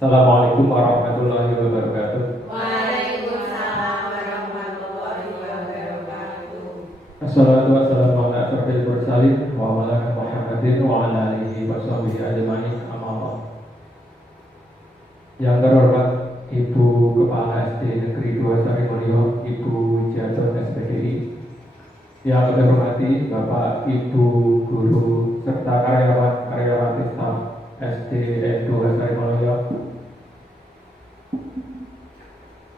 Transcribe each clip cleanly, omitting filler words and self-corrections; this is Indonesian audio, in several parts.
Assalamualaikum warahmatullahi wabarakatuh. Waalaikumsalam warahmatullahi wabarakatuh. Assalatu wassalamu ala asyrofil mursalin wa ala Muhammadin wa ala alihi wa sahbihi ajmain. Amma ba'd. Yang terhormat Ibu Kepala SD Negeri 2 Sarimulyo, Ibu Wijaton SPDI. Yang kami hormati Bapak Ibu guru serta karyawan staf SD N2 Sarimulyo.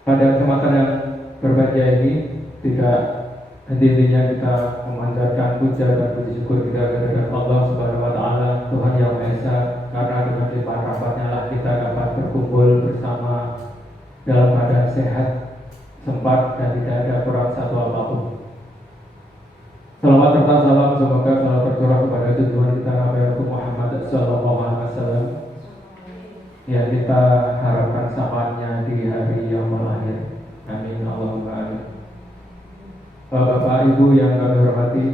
Pada kesempatan yang berbahagia ini, tidak henti-hentinya kita memanjatkan puja dan puji syukur kita kepada Allah Subhanahu wa Ta'ala, Tuhan Yang Maha Esa, karena dengan limpahan rahmat-Nya lah kita dapat berkumpul bersama dalam keadaan sehat, sempat, dan tidak ada kurang satu apapun. Salawat serta salam semoga selalu tercurah kepada junjungan kita Nabi Muhammad Sallallahu Alaihi Wasallam yang kita harapkan sahabatnya di hari yang melahir. Amin Allahumma amin. Bapak Ibu yang kami hormati,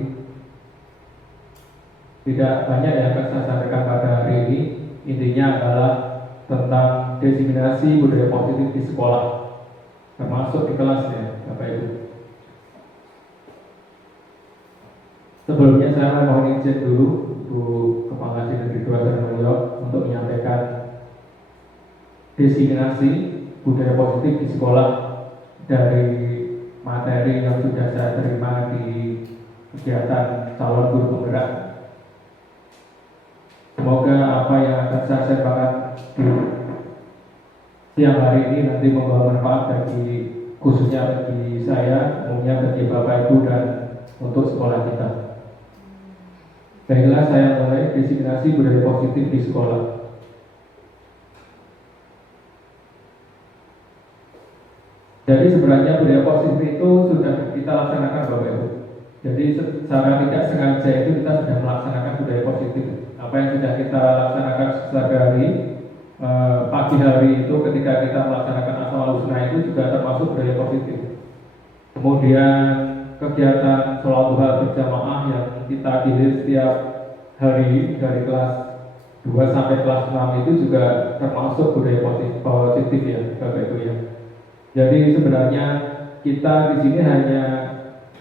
tidak banyak yang akan saya sampaikan pada hari ini. Intinya adalah tentang diseminasi budaya positif di sekolah, termasuk di kelas ya Bapak Ibu. Sebelumnya saya mohon izin dulu Bu Kepala SD Negeri 2 Sarimulyo untuk menyampaikan diseminasi budaya positif di sekolah dari materi yang sudah saya terima di kegiatan calon guru penggerak. Semoga apa yang akan saya sampaikan di siang hari ini nanti membawa manfaat bagi khususnya bagi saya, umumnya bagi Bapak Ibu dan untuk sekolah kita. Baiklah, saya mulai diseminasi budaya positif di sekolah. Jadi sebenarnya budaya positif itu sudah kita laksanakan Bapak Ibu. Jadi secara tidak sengaja itu kita sudah melaksanakan budaya positif. Apa yang sudah kita laksanakan sehari pagi hari itu ketika kita melaksanakan asmaul husna itu juga termasuk budaya positif. Kemudian kegiatan sholat duha berjamaah yang kita pilih setiap hari dari kelas 2 sampai kelas 6 itu juga termasuk budaya positif ya Bapak Ibu ya. Jadi sebenarnya kita di sini hanya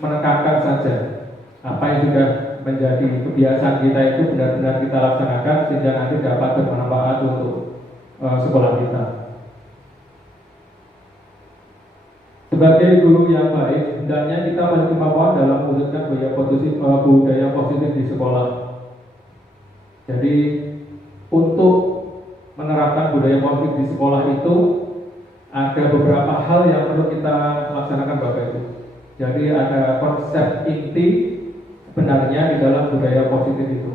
menekankan saja apa yang sudah menjadi kebiasaan kita itu benar-benar kita laksanakan sehingga nanti dapat bermanfaat untuk sekolah kita. Sebagai guru yang baik, hendaknya kita memiliki kemampuan dalam mewujudkan budaya positif di sekolah. Jadi untuk menerapkan budaya positif di sekolah itu ada beberapa hal yang perlu kita laksanakan Bapak Ibu. Jadi ada konsep inti sebenarnya di dalam budaya positif itu.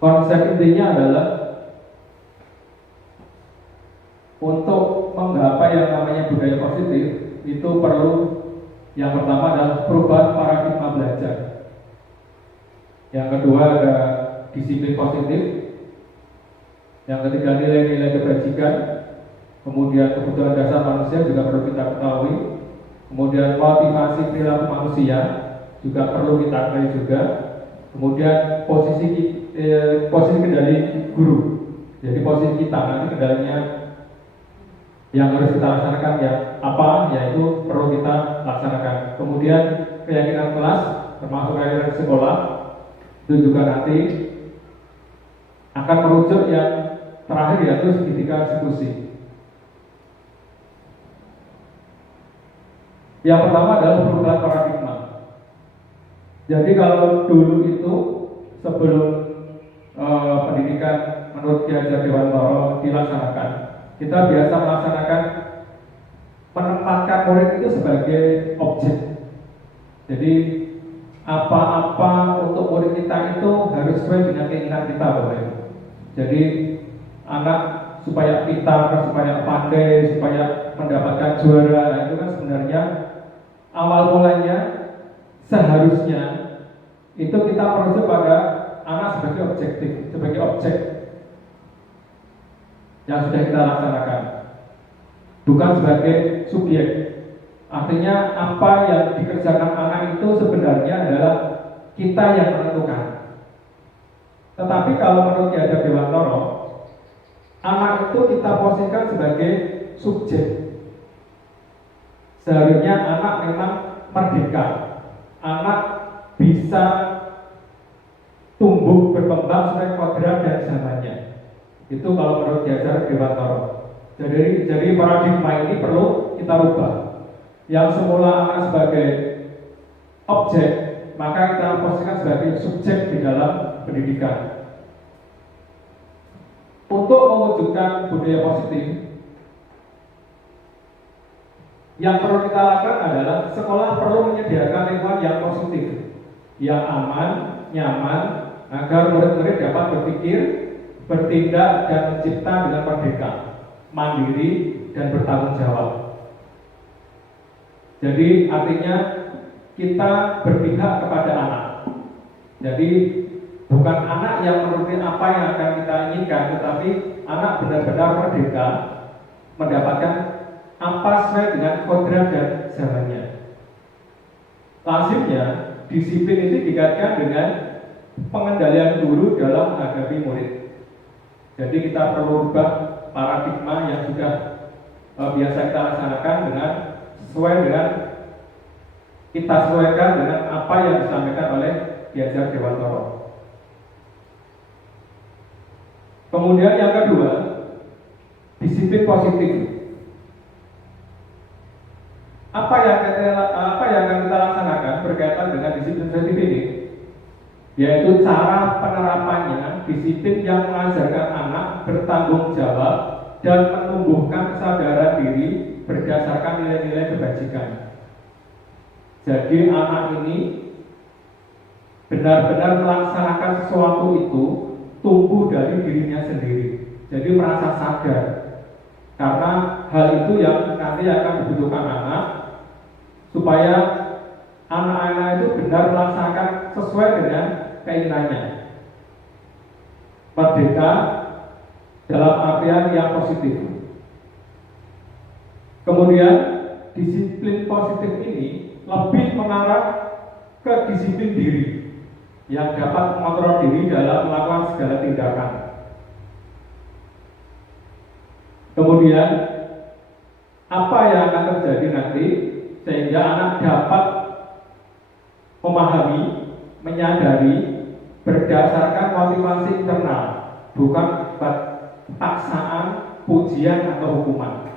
Konsep intinya adalah untuk menggapai yang namanya budaya positif itu perlu yang pertama adalah perubahan paradigma belajar. Yang kedua ada disiplin positif. Yang ketiga nilai-nilai kebajikan. Kemudian kebutuhan dasar manusia juga perlu kita ketahui. Kemudian motivasi perilaku manusia juga perlu kita ketahui juga. Kemudian posisi kendali guru. Jadi posisi kita nanti kendalinya yang harus kita laksanakan ya apa, yaitu perlu kita laksanakan. Kemudian keyakinan kelas termasuk keyakinan sekolah itu juga nanti akan merujuk yang terakhir yaitu segitiga eksekusi. Yang pertama adalah perubahan paradigma. Jadi kalau dulu itu sebelum pendidikan menurut Ki Hajar Dewantara dilaksanakan, kita biasa melaksanakan menempatkan murid itu sebagai objek. Jadi apa-apa untuk murid kita itu harus sesuai dengan keinginan kita Bapak Ibu. Jadi anak supaya pintar, supaya pandai, supaya mendapatkan juara, nah itu kan sebenarnya awal mulanya seharusnya itu kita merujuk pada anak sebagai objektif, sebagai objek yang sudah kita laksanakan, bukan sebagai subjek. Artinya apa yang dikerjakan anak itu sebenarnya adalah kita yang menentukan. Tetapi kalau menurut Ki Hajar Dewantara, anak itu kita posisikan sebagai subjek. Seharusnya anak memang merdeka. Anak bisa tumbuh berkembang sesuai kodrat dan zamannya. Itu kalau menurut Ki Hajar Dewantara. Jadi paradigma ini perlu kita rubah. Yang semula anak sebagai objek, maka kita posisikan sebagai subjek di dalam pendidikan. Untuk mewujudkan budaya positif, yang perlu kita lakukan adalah sekolah perlu menyediakan lingkungan yang positif, yang aman, nyaman, agar murid-murid dapat berpikir, bertindak, dan mencipta dengan merdeka, mandiri, dan bertanggung jawab. Jadi artinya kita berpihak kepada anak. Jadi bukan anak yang menuruti apa yang akan kita inginkan, tetapi anak benar-benar merdeka, mendapatkan apa sesuai dengan kodrat dan zamannya. Lazimnya disiplin itu dikaitkan dengan pengendalian guru dalam menghadapi murid. Jadi kita perlu ubah paradigma yang sudah biasa kita laksanakan dengan sesuai dengan kita sesuaikan dengan apa yang disampaikan oleh Ki Hajar Dewantara. Kemudian yang kedua, disiplin positif. Apa yang akan kita laksanakan berkaitan dengan disiplin positif ini? Yaitu cara penerapannya, disiplin yang mengajarkan anak bertanggung jawab dan menumbuhkan kesadaran diri berdasarkan nilai-nilai kebajikan. Jadi anak ini benar-benar melaksanakan sesuatu itu tumbuh dari dirinya sendiri. Jadi merasa sadar, karena hal itu yang nanti akan dibutuhkan anak, supaya anak-anak itu benar melaksanakan sesuai dengan keinginannya. Merdeka dalam artian yang positif. Kemudian disiplin positif ini lebih mengarah ke disiplin diri yang dapat mengontrol diri dalam melakukan segala tindakan. Kemudian apa yang akan terjadi nanti sehingga anak dapat memahami, menyadari berdasarkan motivasi internal, bukan paksaan, pujian atau hukuman.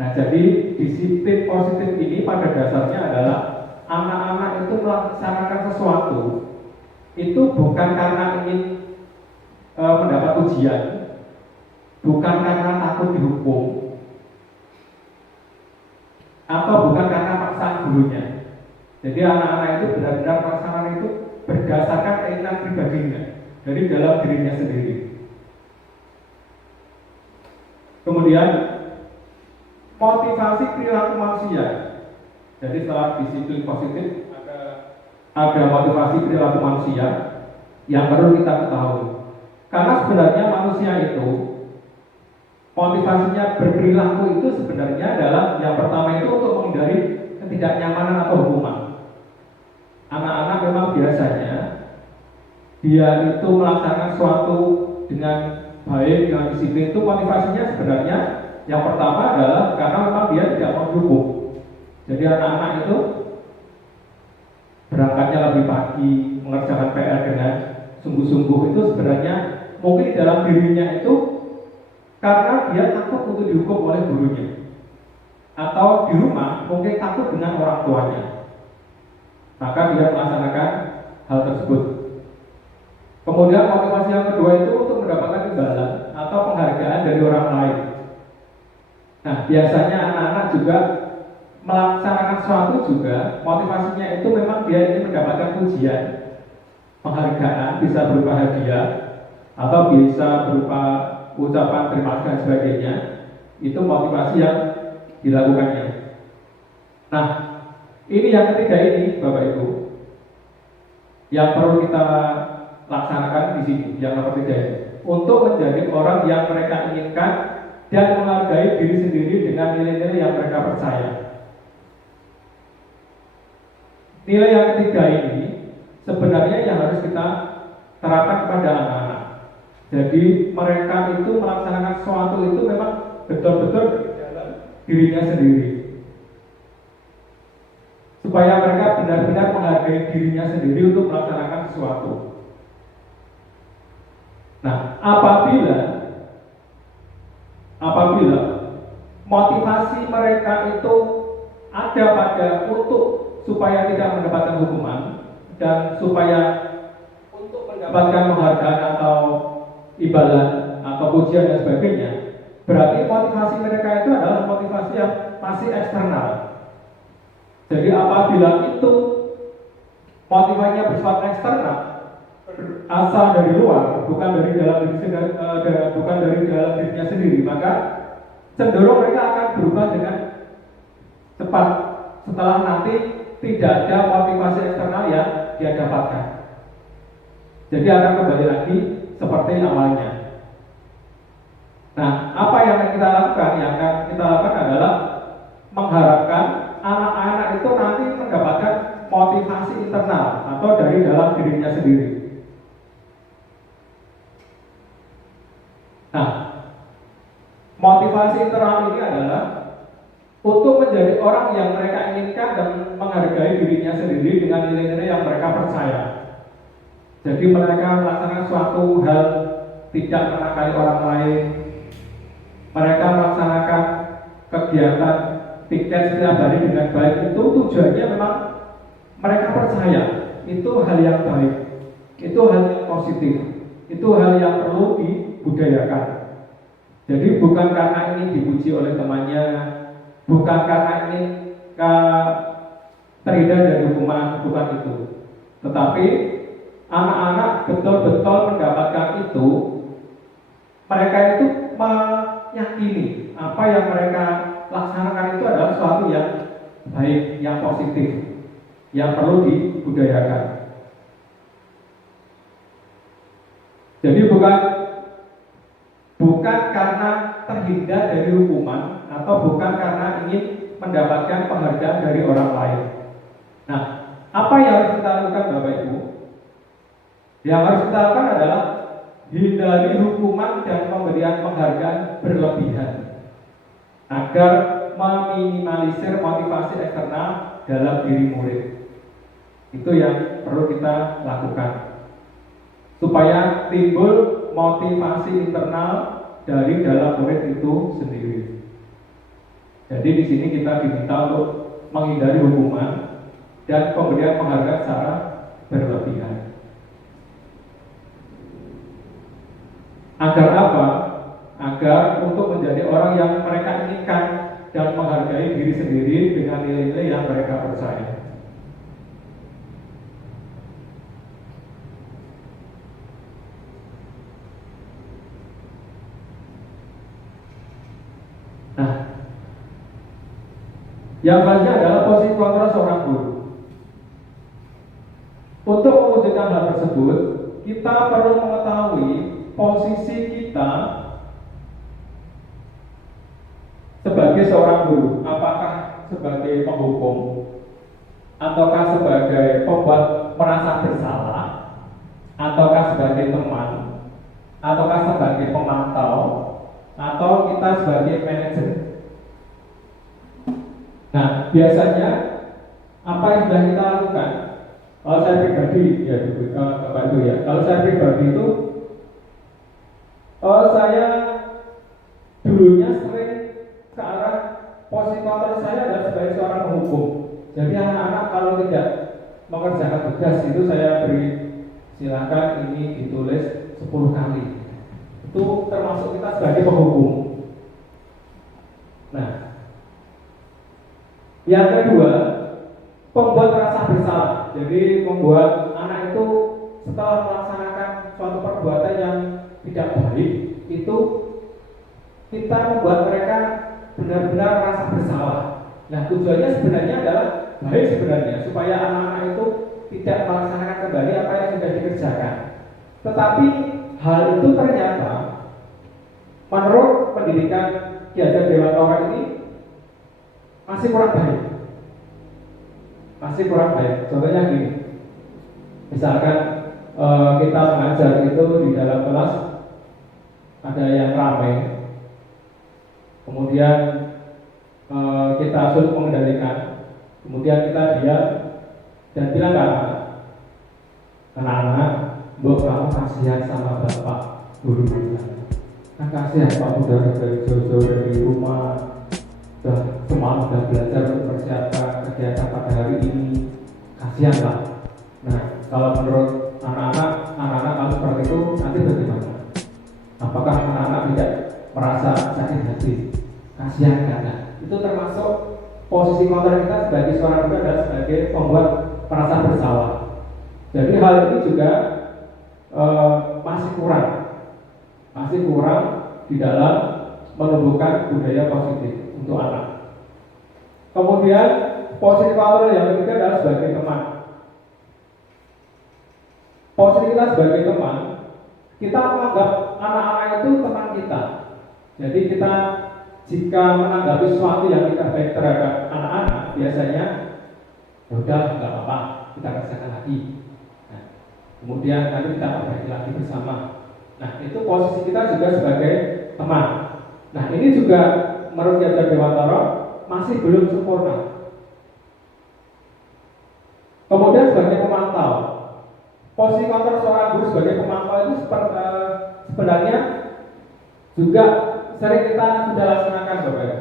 Nah, jadi disiplin positif ini pada dasarnya adalah anak-anak itu melaksanakan sesuatu itu bukan karena ingin mendapat pujian, bukan karena takut dihukum, atau bukan karena paksaan gurunya. Jadi anak-anak itu benar-benar pelaksanaan itu berdasarkan keinginan pribadinya dari dalam dirinya sendiri. Kemudian motivasi perilaku manusia. Jadi setelah disiplin positif ada motivasi perilaku manusia yang perlu kita ketahui. Karena sebenarnya manusia itu motivasinya berperilaku itu sebenarnya adalah yang pertama itu untuk menghindari ketidaknyamanan atau hukuman. Anak-anak memang biasanya dia itu melaksanakan sesuatu dengan baik, dengan disiplin, itu motivasinya sebenarnya yang pertama adalah karena memang dia tidak mau dihukum. Jadi anak-anak itu berangkatnya lebih pagi, mengerjakan PR dengan sungguh-sungguh, itu sebenarnya mungkin dalam dirinya itu karena dia takut untuk dihukum oleh gurunya, atau di rumah mungkin takut dengan orang tuanya, maka dia melaksanakan hal tersebut. Kemudian motivasi yang kedua itu untuk mendapatkan imbalan atau penghargaan dari orang lain. Nah, biasanya anak-anak juga melaksanakan sesuatu juga motivasinya itu memang dia ingin mendapatkan pujian, penghargaan, bisa berupa hadiah atau bisa berupa ucapan terima kasih dan sebagainya. Itu motivasi yang dilakukannya. Nah, ini yang ketiga ini, Bapak Ibu, yang perlu kita laksanakan di sini, yang nomor 3 ini, untuk menjadi orang yang mereka inginkan dan menghargai diri sendiri dengan nilai-nilai yang mereka percaya. Nilai yang ketiga ini sebenarnya yang harus kita terapkan kepada anak-anak. Jadi mereka itu melaksanakan sesuatu itu memang betul-betul di dalam dirinya sendiri, supaya mereka benar-benar menghargai dirinya sendiri untuk melaksanakan sesuatu. Nah, apabila motivasi mereka itu ada pada untuk supaya tidak mendapatkan hukuman dan supaya untuk mendapatkan penghargaan atau imbalan atau pujian dan sebagainya, berarti motivasi mereka itu adalah motivasi yang masih eksternal. Jadi apabila itu motivasinya bersifat eksternal, asal dari luar, bukan dari dalam dirinya sendiri, maka cenderung mereka akan berubah dengan cepat setelah nanti tidak ada motivasi eksternal yang dia dapatkan. Jadi akan kembali lagi seperti awalnya. Nah, apa yang akan kita lakukan? Yang akan kita lakukan adalah mengharapkan anak-anak itu nanti mendapatkan motivasi internal atau dari dalam dirinya sendiri. Nah, motivasi internal ini adalah untuk menjadi orang yang mereka inginkan dan menghargai dirinya sendiri dengan nilai-nilai yang mereka percaya. Jadi mereka melaksanakan suatu hal tidak menakali orang lain. Mereka melaksanakan kegiatan tiket setiap hari dengan baik, itu tujuannya memang mereka percaya itu hal yang baik, itu hal yang positif, itu hal yang perlu dibudayakan. Jadi bukan karena ini dipuji oleh temannya, bukan karena ini terhindar dari hukuman, bukan itu. Tetapi anak-anak betul-betul mendapatkan itu, mereka itu meyakini apa yang mereka laksanakan itu adalah sesuatu yang baik, yang positif, yang perlu dibudayakan. Jadi bukan karena terhindar dari hukuman atau bukan karena ingin mendapatkan penghargaan dari orang lain. Nah, apa yang harus kita lakukan Bapak Ibu? Yang harus kita lakukan adalah hindari hukuman dan pemberian penghargaan berlebihan agar meminimalisir motivasi eksternal dalam diri murid. Itu yang perlu kita lakukan supaya timbul motivasi internal dari dalam murid itu sendiri. Jadi di sini kita diminta untuk menghindari hukuman dan pemberian penghargaan secara berlebihan. Agar apa? Agar untuk menjadi orang yang mereka inginkan dan menghargai diri sendiri dengan nilai-nilai yang mereka percaya. Nah, yang selanjutnya adalah posisi kontrol seorang guru. Untuk mewujudkan hal tersebut, kita perlu mengetahui posisi kita sebagai seorang guru. Apakah sebagai penghukum, ataukah sebagai pembuat merasa bersalah, ataukah sebagai teman, ataukah sebagai pemantau, atau kita sebagai manajer. Nah, biasanya apa yang sudah kita lakukan? Kalau saya pribadi, ya Bapak Ibu ya, kalau saya pribadi itu, saya dulunya sering ke arah posisi kontrol saya adalah sebagai seorang penghukum. Jadi anak-anak kalau tidak mengerjakan tugas itu saya beri silakan ini ditulis 10 kali. Itu termasuk kita sebagai penghukum. Nah, yang kedua, pembuat rasa bersalah. Jadi membuat anak itu setelah melaksanakan suatu perbuatan yang tidak baik, itu kita membuat mereka benar-benar rasa bersalah. Nah, tujuannya sebenarnya adalah baik sebenarnya, supaya anak-anak itu tidak melaksanakan kembali apa yang sudah dikerjakan. Tetapi hal itu ternyata menurut pendidikan Ki Hajar Dewantara ini masih kurang baik. Contohnya gini, misalkan kita mengajak mengajar itu di dalam kelas ada yang ramai, kemudian kita sulit mengendalikan, kemudian kita diam dan bilang ke anak-anak, "Mbok, kamu kasihan sama bapak guru kita. Kan kasihan Pak udah dari jauh-jauh dari rumah, semalam udah belajar untuk persiapan kegiatan pada hari ini, kasihan lah." Nah, kalau menurut anak-anak kalau seperti itu nanti bagaimana? Apakah anak-anak tidak merasa sakit hati? Kasihan kan? Nah, itu termasuk posisi kontrol kita sebagai seorang guru dan sebagai pembuat perasaan bersalah. Jadi hal ini juga masih kurang di dalam menumbuhkan budaya positif untuk anak. Kemudian posisi kontrol yang ketiga adalah sebagai teman. Posisi kita sebagai teman, kita menganggap anak-anak itu teman kita. Jadi kita jika menanggapi sesuatu yang tidak baik terhadap anak-anak, biasanya ya udah nggak apa-apa, kita kerjakan lagi. Nah, kemudian nanti kita perbaiki lagi bersama. Nah, itu posisi kita juga sebagai teman. Nah, ini juga menurut Ki Hajar Dewantara masih belum sempurna. Kemudian sebagai pemantau, posisi kontrol seorang guru sebagai pemantau itu sebenarnya juga sering kita sudah laksanakan, Bapak.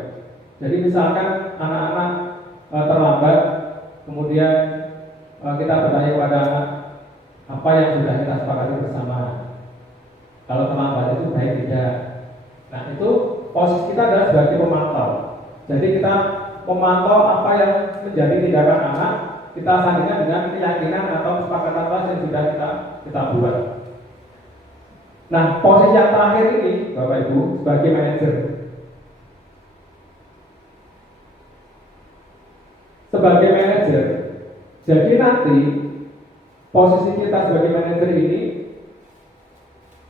Jadi misalkan anak-anak terlambat, kemudian kita bertanya kepada anak apa yang sudah kita sepakati bersama. Kalau terlambat itu baik tidak. Nah, itu posisi kita adalah sebagai pemantau. Jadi kita memantau apa yang menjadi tindakan anak, kita sandingkan dengan keyakinan atau kesepakatan kelas yang sudah kita buat. Nah, posisi yang terakhir ini, Bapak Ibu, sebagai manajer. Sebagai manajer, jadi nanti posisi kita sebagai manajer ini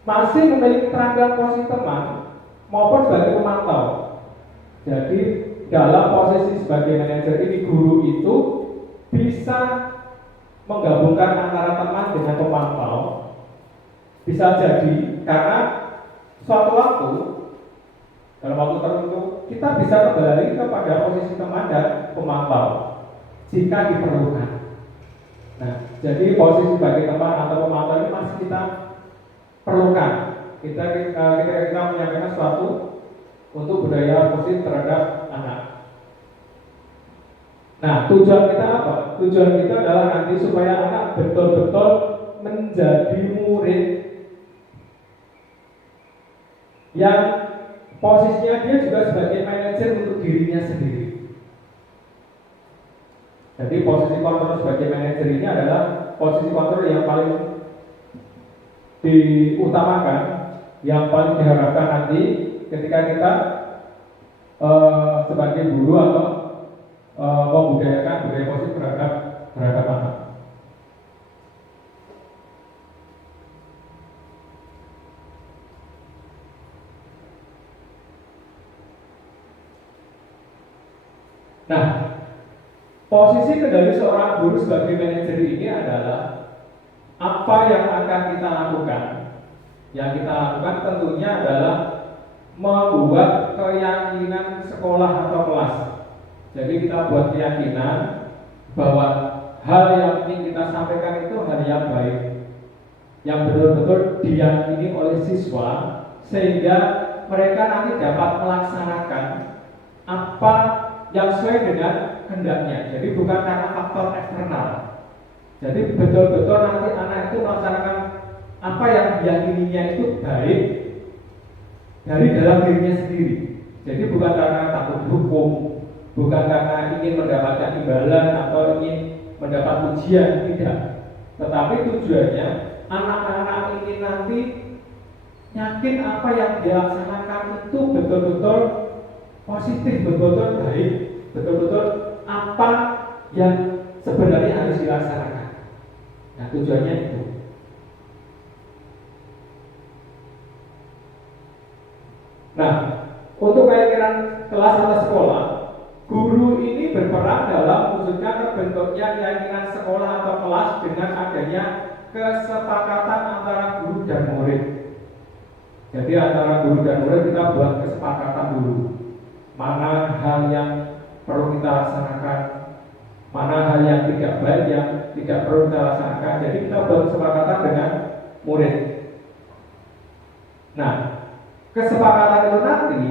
masih memiliki kerangka posisi teman maupun sebagai pemantau. Jadi dalam posisi sebagai manajer ini, guru itu bisa menggabungkan antara teman dengan pemantau. Bisa jadi karena suatu waktu, dalam waktu tertentu, kita bisa kembali kepada posisi teman dan pemantau jika diperlukan. Nah, jadi posisi sebagai teman atau pemantau ini masih kita perlukan. Kita menyampaikan sesuatu untuk budaya positif terhadap anak. Nah, tujuan kita apa? Tujuan kita adalah nanti supaya anak betul-betul menjadi murid yang posisinya dia juga sebagai manajer untuk dirinya sendiri. Jadi posisi kontrol sebagai manajer ini adalah posisi kontrol yang paling diutamakan, yang paling diharapkan nanti ketika kita sebagai guru atau membudayakan budaya positif terhadap anak. Nah, posisi kendali seorang guru sebagai manajer ini adalah apa yang akan kita lakukan. Yang kita lakukan tentunya adalah membuat keyakinan sekolah atau kelas. Jadi kita buat keyakinan bahwa hal yang ingin kita sampaikan itu hal yang baik, yang betul-betul diyakini oleh siswa, sehingga mereka nanti dapat melaksanakan apa yang sesuai dengan kehendaknya. Jadi bukan karena faktor eksternal. Jadi betul-betul nanti anak itu melaksanakan apa yang diyakininya itu baik dari dalam dirinya sendiri. Jadi bukan karena takut dihukum, bukan karena ingin mendapatkan imbalan atau ingin mendapat pujian, tidak. Tetapi tujuannya anak-anak ini nanti yakin apa yang dia laksanakan itu betul-betul positif, betul-betul baik, betul-betul apa yang sebenarnya harus dilaksanakan. Nah, tujuannya itu. Nah, untuk keyakinan kelas atau sekolah, guru ini berperan dalam mewujudkan terbentuknya keyakinan sekolah atau kelas dengan adanya kesepakatan antara guru dan murid. Jadi antara guru dan murid kita buat kesepakatan dulu. Mana hal yang perlu kita laksanakan, mana hal yang tidak baik yang tidak perlu kita laksanakan. Jadi kita buat kesepakatan dengan murid. Nah, kesepakatan itu nanti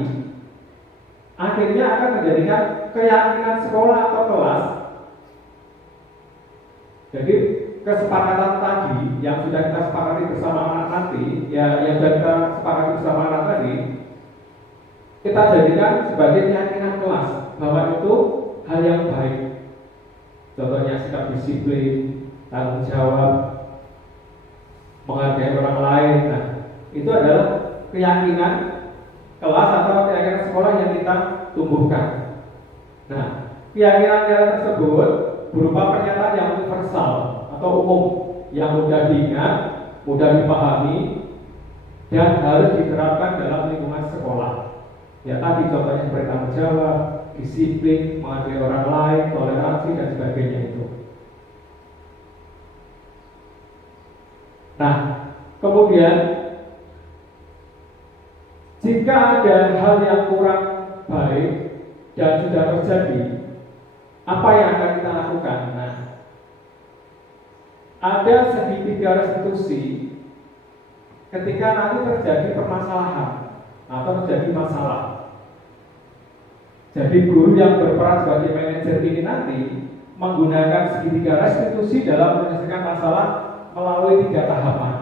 akhirnya akan menjadikan keyakinan sekolah atau kelas. Jadi kesepakatan tadi yang sudah kita sepakati bersama anak nanti, ya yang sudah kita sepakati bersama anak tadi, kita jadikan sebagai keyakinan kelas bahwa itu hal yang baik. Contohnya sikap disiplin, tanggung jawab, menghargai orang lain. Nah, itu adalah keyakinan kelas atau keyakinan sekolah yang kita tumbuhkan. Nah, keyakinan tersebut berupa pernyataan yang universal atau umum yang mudah diingat, mudah dipahami, dan harus diterapkan dalam lingkungan sekolah. Ya tadi contohnya seperti tanggung jawab, disiplin, menghargai orang lain, toleransi dan sebagainya itu. Nah, kemudian jika ada hal yang kurang baik dan sudah terjadi, apa yang akan kita lakukan? Nah, ada segitiga restitusi ketika nanti terjadi permasalahan atau terjadi masalah. Jadi guru yang berperan sebagai manajer ini nanti menggunakan segitiga restitusi dalam menyelesaikan masalah melalui 3 tahapan.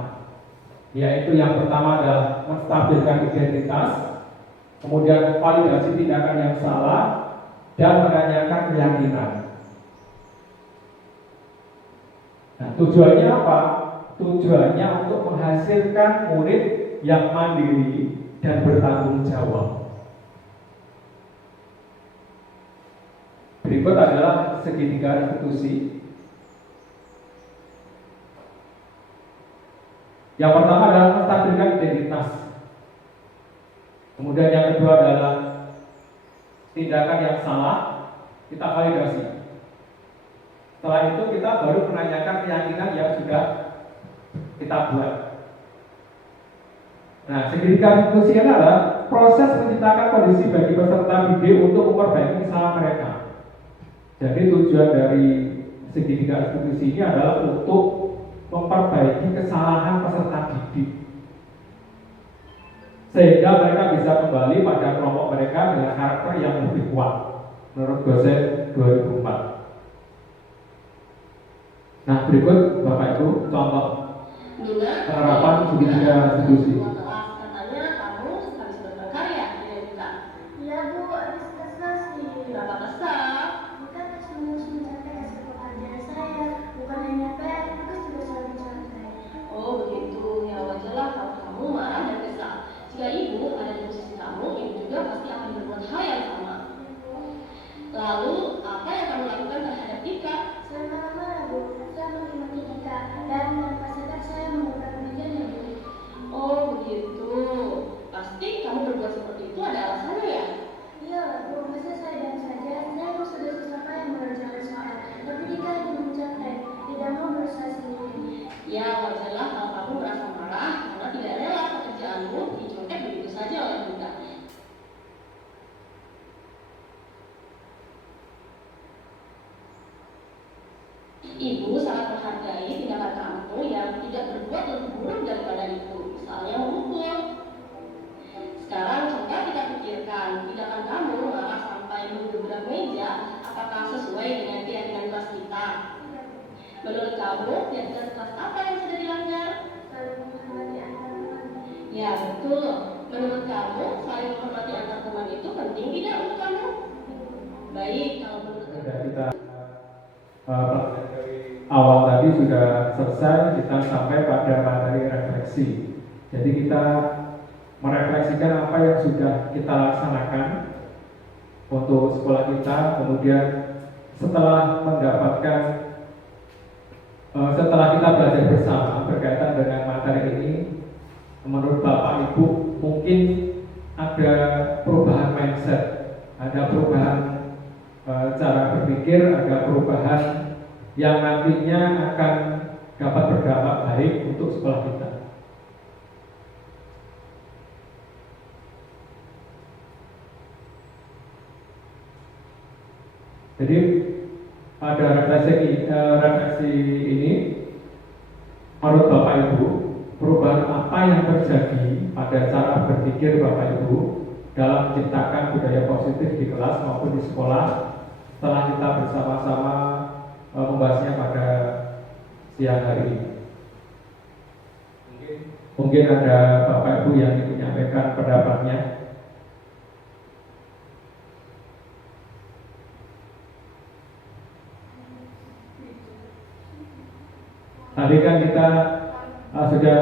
Yaitu yang pertama adalah menstabilkan identitas, kemudian validasi tindakan yang salah, dan menanyakan keyakinan. Nah, tujuannya apa? Tujuannya untuk menghasilkan murid yang mandiri dan bertanggung jawab. Berikut adalah segitiga restitusi. Yang pertama adalah menstabilkan identitas. Kemudian yang kedua adalah tindakan yang salah, kita validasi. Setelah itu kita baru menanyakan keyakinan yang sudah kita buat. Nah, segitiga restitusi adalah proses menciptakan kondisi bagi peserta didik untuk memperbaiki kesalahan mereka. Jadi tujuan dari segitiga restitusi ini adalah untuk memperbaiki kesalahan peserta didik, sehingga mereka bisa kembali pada kelompok mereka dengan karakter yang lebih kuat menurut dosen 2004. Nah, berikut Bapak Ibu contoh penerapan segitiga restitusi. Katanya kamu habis berkarya, tidak bukan? Iya Bu, habis prestasi. Berapa besar? Bukan cuma mencapai hasil pekerjaan saya, bukan hanya PR, tugas juga selalu dicapai. Oh begitu, ya wajarlah kalau kamu marah dan kesal. Jika ibu ada di posisi kamu, ibu juga pasti akan berbuat hal yang sama. Lalu, apa yang kamu lakukan terhadap Ika? Saya marah-marah Bu, saya menghormati Dika, dan tanpa sadar saya mengubah pemikirannya Bu. Oh begitu, pasti kamu berbuat seperti itu ada alasannya ya? Iya Bu, masa saya diam saja, saya mau sudah sesama yang mengerjakan soal, tapi Dika yang mencapai, tidak mau berusaha sendiri. Ya wajarlah kalau kamu merasa marah karena tidak rela pekerjaanmu dicontek begitu saja oleh Bunda. Ibu sangat menghargai tindakan kamu yang tidak berbuat lebih buruk daripada itu, misalnya memukul. Sekarang coba kita pikirkan, tindakan kamu marah sampai menggebrak meja, apakah sesuai dengan keyakinan kelas kita? Menurut kamu, keyakinan kelas apa yang sudah dilanggar? Saling menghormati antar teman. Ya betul. Menurut kamu, saling menghormati antar teman itu penting tidak untuk kamu? Baik, kalau menurut Sudah kita pelajaran dari awal tadi sudah selesai, kita sampai pada materi refleksi. Jadi kita merefleksikan apa yang sudah kita laksanakan untuk sekolah kita, kemudian setelah mendapatkan setelah kita belajar bersama berkaitan dengan materi ini, menurut Bapak Ibu mungkin ada perubahan mindset, ada perubahan cara berpikir, ada perubahan yang nantinya akan dapat berdampak baik baik untuk sekolah kita. Jadi ada refleksi ini, menurut Bapak Ibu, perubahan apa yang terjadi pada cara berpikir Bapak Ibu dalam menciptakan budaya positif di kelas maupun di sekolah setelah kita bersama-sama membahasnya pada siang hari ini. Mungkin ada Bapak Ibu yang ingin menyampaikan pendapatnya. Tadi kan kita sudah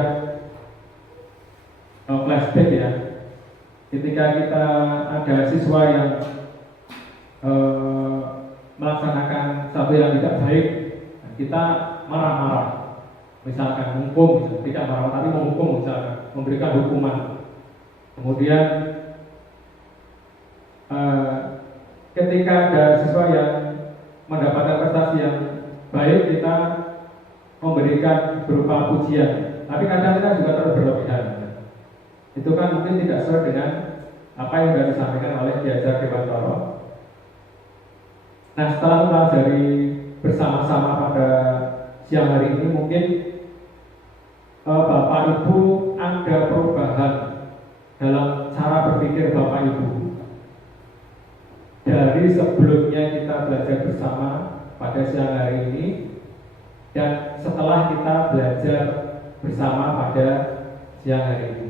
flashback ya, ketika kita ada siswa yang melaksanakan satu yang tidak baik, kita marah-marah, misalkan menghukum, tidak marah tapi menghukum, misalkan memberikan hukuman. Kemudian ketika ada siswa yang mendapatkan prestasi yang baik, kita memberikan berupa pujian, tapi kadang kita juga terlalu berlebihan. Itu kan mungkin tidak sesuai dengan apa yang sudah disampaikan oleh Ki Hajar Dewantara. Nah, setelah mempelajari bersama-sama pada siang hari ini, mungkin Bapak Ibu ada perubahan dalam cara berpikir Bapak Ibu dari sebelumnya kita belajar bersama pada siang hari ini dan setelah kita belajar bersama pada siang hari ini.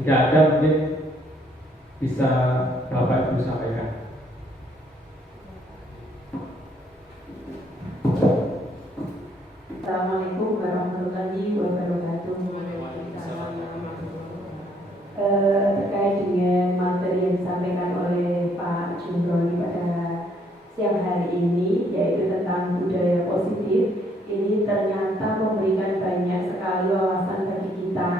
Jika ada mungkin bisa Bapak Ibu sampaikan. Assalamualaikum warahmatullahi wabarakatuh. Terkait dengan materi yang disampaikan oleh Pak Jumroni pada siang hari ini, yaitu tentang budaya positif, ini ternyata memberikan banyak sekali wawasan bagi kita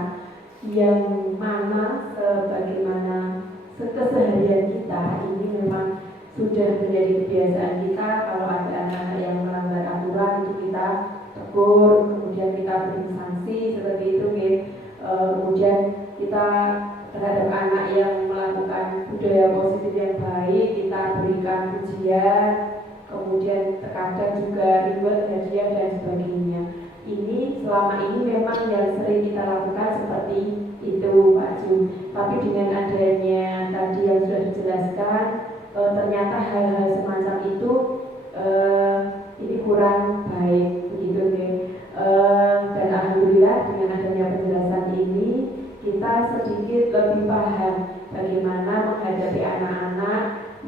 yang mana sebagaimana keseharian kita ini memang sudah menjadi kebiasaan kita. Kalau ada anak-anak yang melanggar aturan itu kita tegur, kemudian kita beri sanksi seperti itu, kemudian kita terhadap anak yang melakukan budaya positif yang baik kita berikan pujian, kemudian terkadang juga reward, hadiah dan sebagainya. Ini selama ini memang yang sering kita lakukan seperti itu, Pak Jum. Tapi dengan adanya tadi yang sudah dijelaskan, ternyata hal-hal semacam itu ini kurang baik begitu nih. Dan alhamdulillah dengan adanya penjelasan ini kita sedikit lebih paham bagaimana menghadapi anak-anak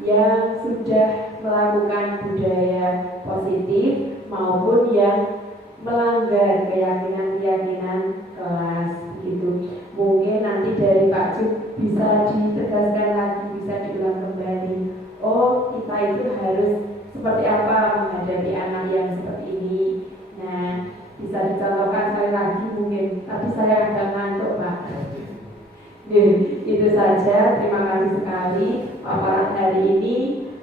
yang sudah melakukan budaya positif maupun yang melanggar keyakinan-keyakinan kelas gitu. Mungkin nanti dari Pak Cuk bisa ditegaskan lagi, bisa diulang kembali. Oh, kita itu harus seperti apa menghadapi anak yang seperti ini. Nah, bisa dicontohkan sekali lagi mungkin, tapi saya agak ngantuk, Pak. Itu saja, terima kasih sekali paparan hari ini.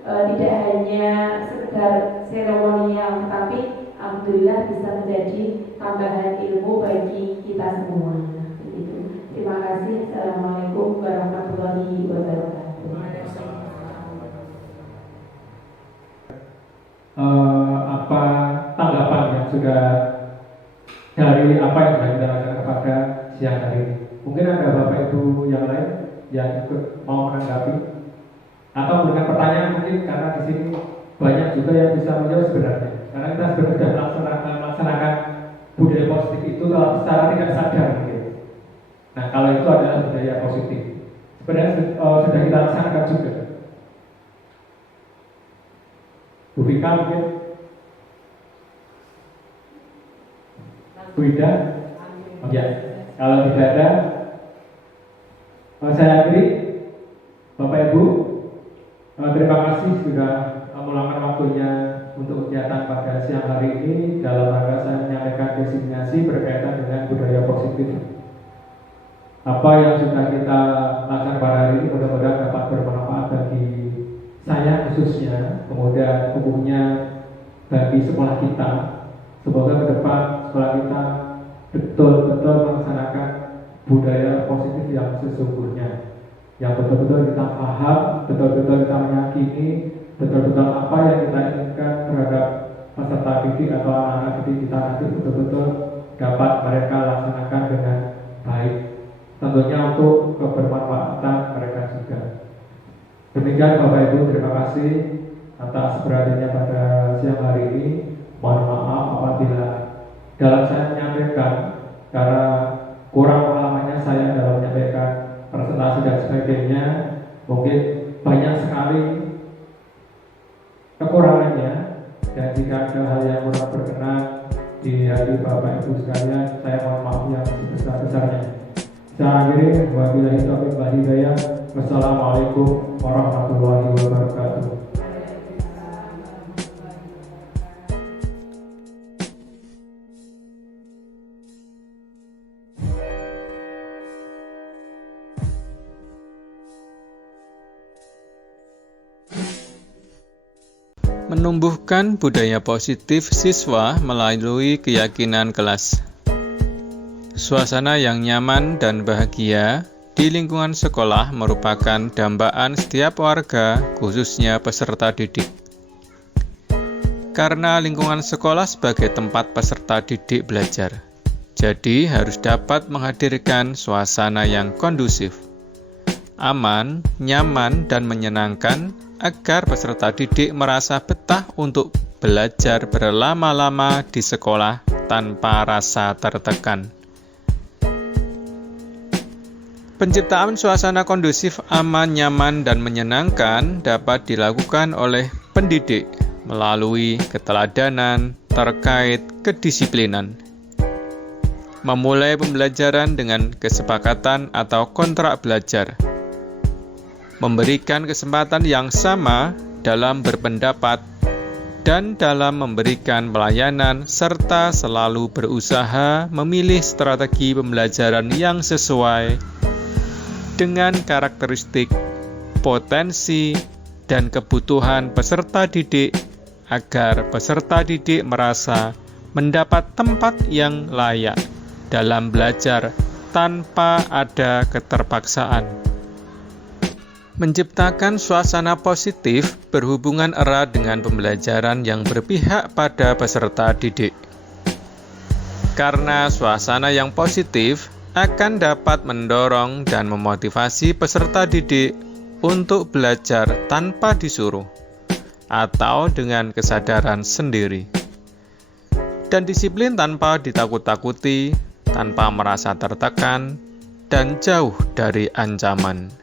Tidak hanya sekedar seremonial, tapi alhamdulillah bisa menjadi tambahan ilmu bagi kita semua. Begitu. Terima kasih. Assalamualaikum warahmatullahi wabarakatuh. Apa tanggapan yang sudah dari apa yang sudah kita lakukan pada siang hari ini? Mungkin ada Bapak Ibu yang lain yang ikut mau menanggapi atau dengan pertanyaan, mungkin karena di sini banyak juga yang bisa menjawab sebenarnya. Karena kita sudah melaksanakan budaya positif itu kalau secara tidak sadar mungkin. Nah, kalau itu adalah budaya positif, sebenarnya sudah kita laksanakan juga. Bu Vika mungkin, Bu Ida, ya. Kalau tidak ada, saya akhiri. Bapak Ibu, terima kasih sudah meluangkan waktunya untuk kegiatan pada siang hari ini dalam rangka saya menyampaikan designasi berkaitan dengan budaya positif. Apa yang sudah kita lakukan pada hari ini mudah-mudahan dapat bermanfaat bagi saya khususnya, kemudian umumnya bagi sekolah kita. Semoga ke depan sekolah kita betul-betul melaksanakan budaya positif yang sesungguhnya, yang betul-betul kita paham, betul-betul kita meyakini, betul-betul apa yang kita inginkan terhadap peserta didik atau anak-anak didik kita nanti betul-betul dapat mereka laksanakan dengan baik, tentunya untuk kebermanfaatan mereka juga. Demikian Bapak Ibu, terima kasih atas perhatiannya pada siang hari ini. Mohon maaf apabila dalam saya menyampaikan, karena kurang pengalamannya saya dalam menyampaikan presentasi dan sebagainya, mungkin banyak sekali kekurangannya, dan jika ada hal yang kurang berkenan di hati Bapak Ibu sekalian, saya mohon maaf yang sebesar-besarnya. Saya akhiri, wabillahi taufiq wal hidayah. Wassalamualaikum warahmatullahi wabarakatuh. Menumbuhkan budaya positif siswa melalui keyakinan kelas. Suasana yang nyaman dan bahagia di lingkungan sekolah merupakan dambaan setiap warga, khususnya peserta didik. Karena lingkungan sekolah sebagai tempat peserta didik belajar, jadi harus dapat menghadirkan suasana yang kondusif, aman, nyaman, dan menyenangkan agar peserta didik merasa betah untuk belajar berlama-lama di sekolah tanpa rasa tertekan. Penciptaan suasana kondusif, aman, nyaman, dan menyenangkan dapat dilakukan oleh pendidik melalui keteladanan terkait kedisiplinan. Memulai pembelajaran dengan kesepakatan atau kontrak belajar. Memberikan kesempatan yang sama dalam berpendapat dan dalam memberikan pelayanan, serta selalu berusaha memilih strategi pembelajaran yang sesuai dengan karakteristik, potensi, dan kebutuhan peserta didik agar peserta didik merasa mendapat tempat yang layak dalam belajar tanpa ada keterpaksaan. Menciptakan suasana positif berhubungan erat dengan pembelajaran yang berpihak pada peserta didik. Karena suasana yang positif akan dapat mendorong dan memotivasi peserta didik untuk belajar tanpa disuruh atau dengan kesadaran sendiri, dan disiplin tanpa ditakut-takuti, tanpa merasa tertekan, dan jauh dari ancaman.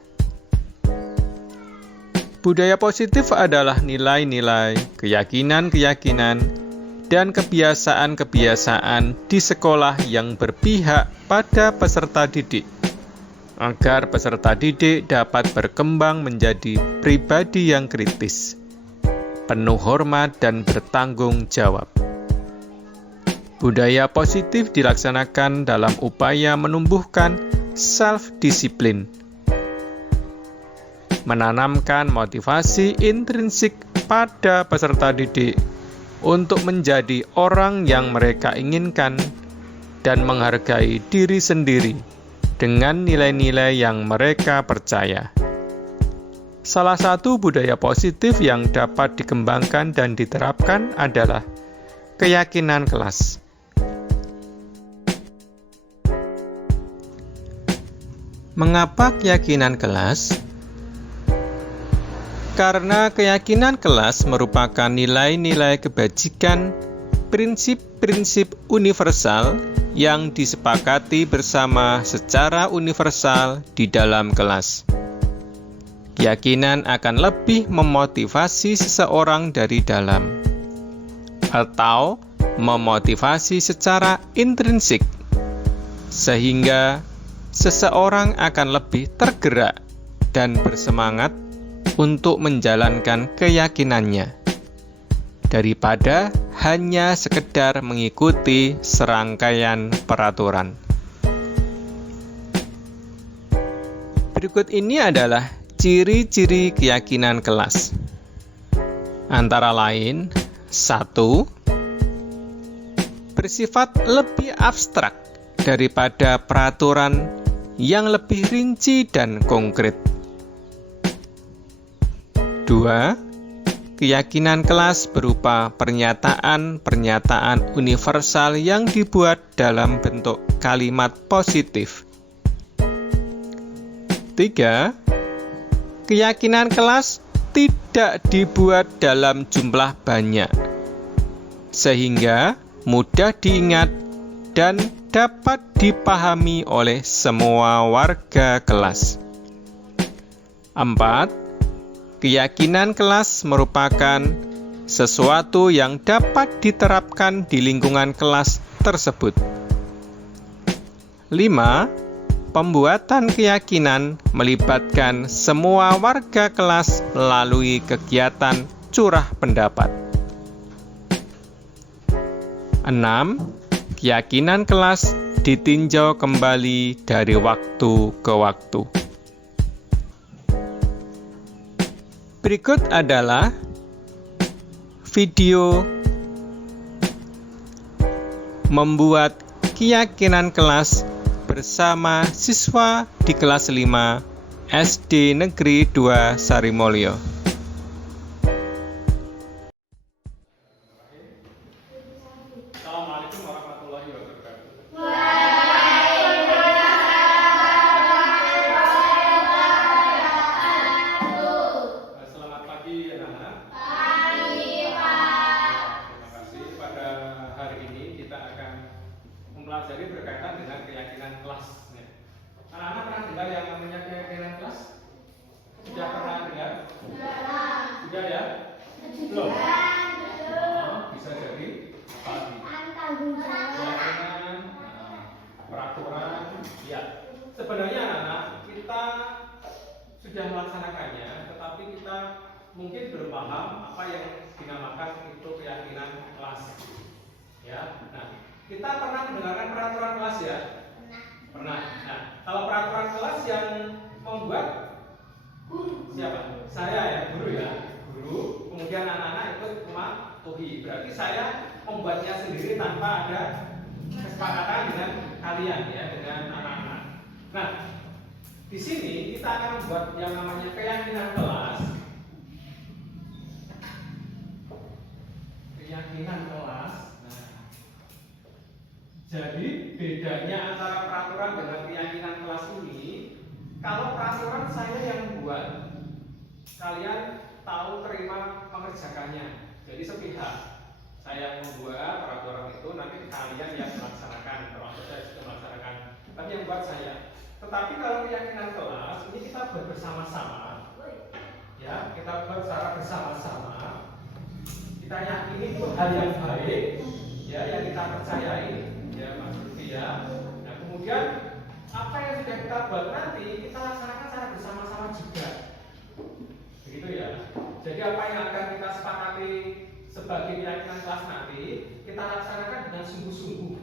Budaya positif adalah nilai-nilai, keyakinan-keyakinan, dan kebiasaan-kebiasaan di sekolah yang berpihak pada peserta didik, agar peserta didik dapat berkembang menjadi pribadi yang kritis, penuh hormat, dan bertanggung jawab. Budaya positif dilaksanakan dalam upaya menumbuhkan self-disiplin, menanamkan motivasi intrinsik pada peserta didik untuk menjadi orang yang mereka inginkan dan menghargai diri sendiri dengan nilai-nilai yang mereka percaya. Salah satu budaya positif yang dapat dikembangkan dan diterapkan adalah keyakinan kelas. Mengapa keyakinan kelas? Karena keyakinan kelas merupakan nilai-nilai kebajikan, prinsip-prinsip universal yang disepakati bersama secara universal di dalam kelas. Keyakinan akan lebih memotivasi seseorang dari dalam, atau memotivasi secara intrinsik, sehingga seseorang akan lebih tergerak dan bersemangat untuk menjalankan keyakinannya daripada hanya sekedar mengikuti serangkaian peraturan. Berikut ini adalah ciri-ciri keyakinan kelas. Antara lain, 1. Bersifat lebih abstrak daripada peraturan yang lebih rinci dan konkret. 2. Keyakinan kelas berupa pernyataan-pernyataan universal yang dibuat dalam bentuk kalimat positif. 3. Keyakinan kelas tidak dibuat dalam jumlah banyak, sehingga mudah diingat dan dapat dipahami oleh semua warga kelas. 4. Keyakinan kelas merupakan sesuatu yang dapat diterapkan di lingkungan kelas tersebut. 5. Pembuatan keyakinan melibatkan semua warga kelas melalui kegiatan curah pendapat. 6. Keyakinan kelas ditinjau kembali dari waktu ke waktu. Berikut adalah video membuat keyakinan kelas bersama siswa di kelas 5 SD Negeri 2 Sarimulyo. Assalamualaikum warahmatullahi wabarakatuh. Selamat pagi anak-anak. Terima kasih. Pada hari ini kita akan mempelajari berkaitan dengan keyakinan kelas. Anak-anak pernah dengar yang namanya keyakinan kelas? Sudah pernah dengar? Sudah ya? Belum? Bisa jadi keyakinan, peraturan, ya. Sebenarnya anak-anak kita sudah melaksanakannya, tetapi kita mungkin belum paham apa yang dinamakan itu keyakinan kelas. Ya, nah kita pernah mendengarkan peraturan kelas ya? Pernah. Nah, kalau peraturan kelas yang membuat siapa? Saya ya, guru ya. Guru, kemudian anak-anak ikut mematuhi. Berarti saya membuatnya sendiri tanpa ada kesepakatan dengan kalian ya, dengan anak-anak. Nah, di sini kita akan membuat yang namanya keyakinan kelas. Keyakinan kelas. Nah, jadi bedanya antara peraturan dengan keyakinan kelas ini, kalau peraturan saya yang buat, kalian tahu terima mengerjakannya. Jadi sepihak. Saya membuat peraturan itu, nanti kalian yang melaksanakan, termasuk saya juga melaksanakan. Tapi yang buat saya. Tetapi kalau keyakinan kelas ini kita buat bersama-sama, ya kita buat secara bersama-sama. Kita yakini itu hal yang baik, ya yang kita percayai, ya Mas Lutfi ya. Nah kemudian apa yang sudah kita buat nanti kita laksanakan secara bersama-sama juga, begitu ya. Jadi apa yang akan kita sepakati sebagai keyakinan kelas nanti kita laksanakan dengan sungguh-sungguh,